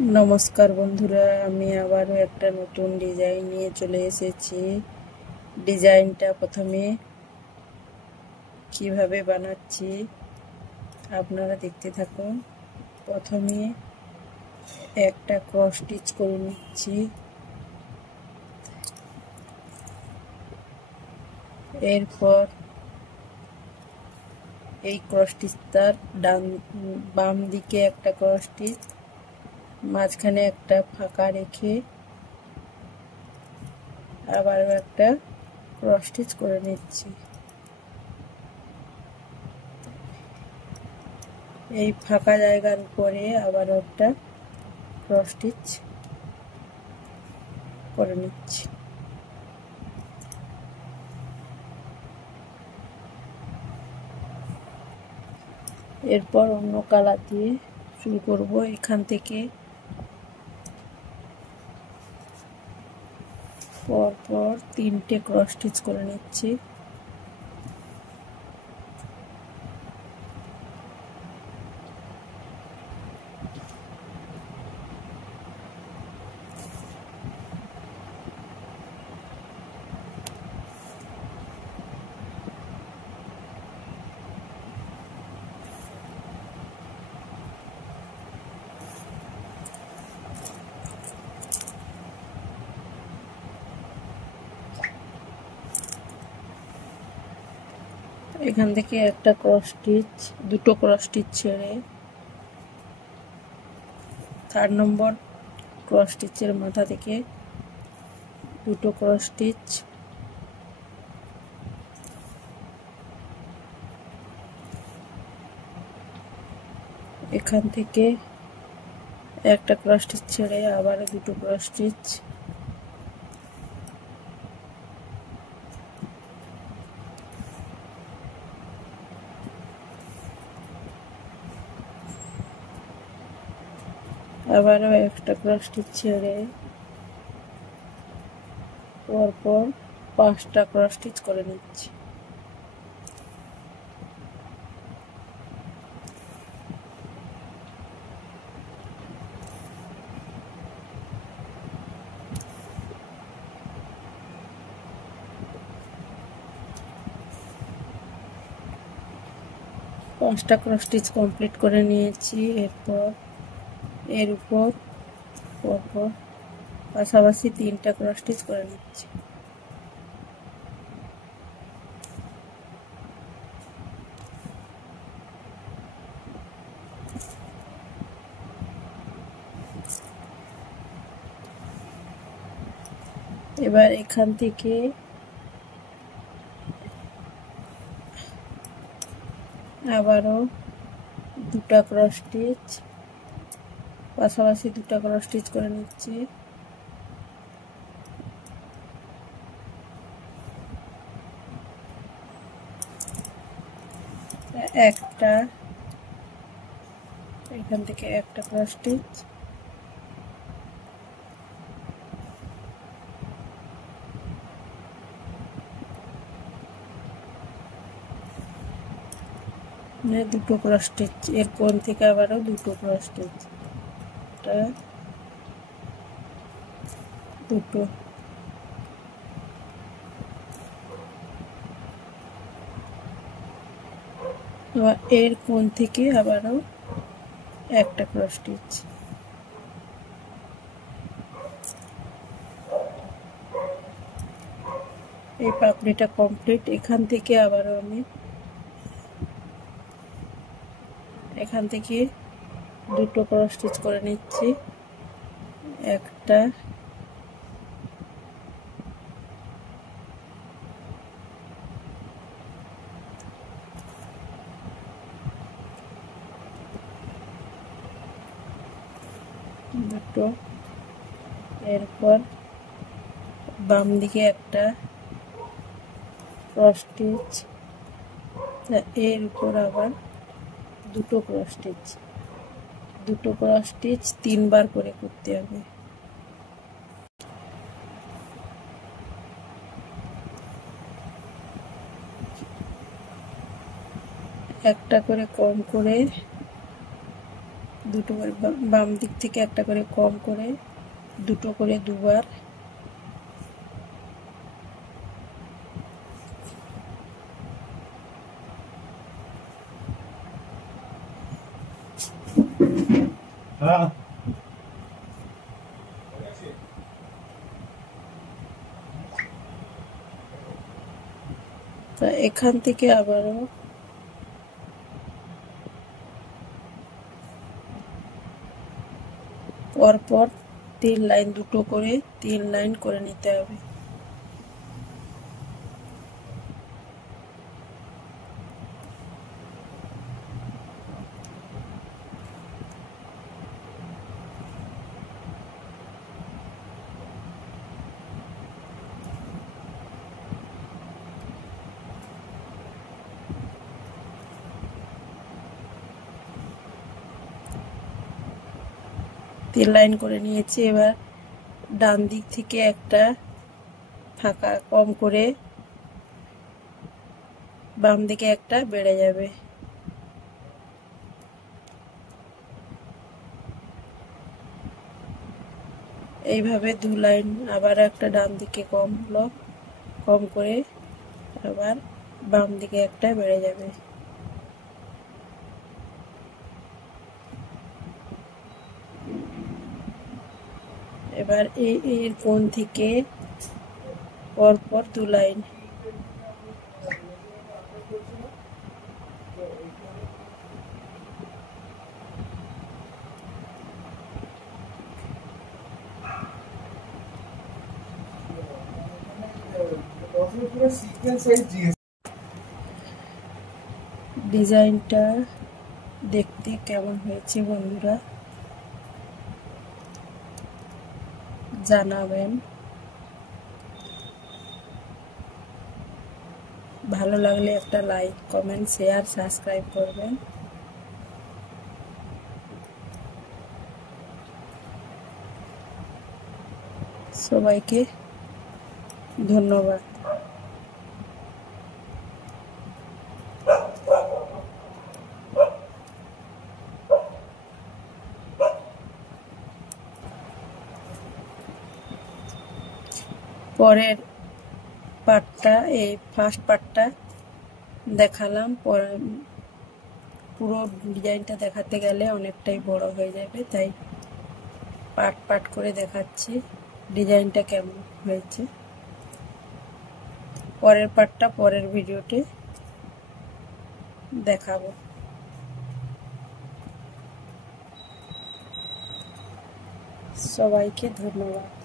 নমস্কার বন্ধুরা, আমি আবারও একটা নতুন ডিজাইন নিয়ে চলে এসেছি। ডিজাইনটা প্রথমে কিভাবে বানাচ্ছি আপনারা দেখতে থাকুন। প্রথমে একটা ক্রস স্টিচ করে নিচ্ছি, এরপর এই ক্রস স্টিচটার বাম দিকে একটা ক্রস স্টিচ, মাঝখানে একটা ফাঁকা রেখে আবারও একটা ক্রস স্টিচ করে নিচ্ছি। এই ফাঁকা জায়গার উপরে আবার একটা ক্রস স্টিচ করে নিচ্ছি। এরপর অন্য কালার দিয়ে শুরু করব। এখান থেকে পরপর 3টে ক্রস স্টিচ করে নিচ্ছি। এখান থেকে একটা ক্রস স্টিচ, দুটো ক্রস স্টিচ ছেড়ে 3 নম্বর ক্রস স্টিচের মাথা থেকে দুটো ক্রস স্টিচ, এখান থেকে একটা ক্রস স্টিচ ছেড়ে আবার দুটো ক্রস স্টিচ, আবারও একটা ক্রস স্টিচ ছেড়ে পরপর 5টা ক্রস স্টিচ করে নিচ্ছি। পাঁচটা ক্রস স্টিচ কমপ্লিট করে নিয়েছি। এরপর এর উপর পরপর পাশাপাশি 3টা ক্রস স্টিচ করে নিচ্ছি। এবার এখান থেকে আবারও 2টা ক্রস স্টিচ, পাশাপাশি 2টা ক্রস স্টিচ করে নিচ্ছি। একটা এখান থেকে একটা ক্রস স্টিচ, দুটো ক্রস স্টিচ, এর কোণ থেকে আবারও দুটো ক্রস স্টিচ, দুটো, এর কোণ থেকে আবারও একটা ক্রস স্টিচ। এই পাপড়িটা কমপ্লিট। এখান থেকে আবারও আমি এখান থেকে দুটো ক্রস স্টিচ করে নিচ্ছি, একটা, দুটো, এরপর বাম দিকে একটা ক্রস স্টিচ, এর উপর আবার দুটো ক্রস স্টিচ, দুটো ক্রস স্টিচ 3বার করে করতে হবে। একটা করে কম করে দুটো করে বাম দিক থেকে একটা করে কম করে দুটো করে দুবার তা এখান থেকে আবারও পরপর 3 লাইন দুটো করে 3 লাইন করে নিতে হবে। তিন লাইন করে নিয়েছি। এবার ডান দিক থেকে একটা ফাঁকা কম করে বাম দিকে একটা বেড়ে যাবে। এইভাবে 2 লাইন আবার একটা ডান দিকে কম হলো, কম করে আবার বাম দিকে একটা বেড়ে যাবে। এবার এর কোণ থেকে পরপর 2 লাইন ডিজাইনটা দেখতে কেমন হয়েছে বন্ধুরা জানাবেন। ভালো লাগলে একটা লাইক, কমেন্ট, শেয়ার, সাবস্ক্রাইব করবেন। সবাইকে ধন্যবাদ। পরের পার্টটা, এই ফার্স্ট পার্টটা দেখালাম, পুরো ডিজাইনটা দেখাতে গেলে অনেকটাই বড় হয়ে যাবে, তাই পার্ট পার্ট করে দেখাচ্ছি ডিজাইনটা কেমন হয়েছে। পরের পার্টটা পরের ভিডিওতে দেখাবো। সবাইকে ধন্যবাদ।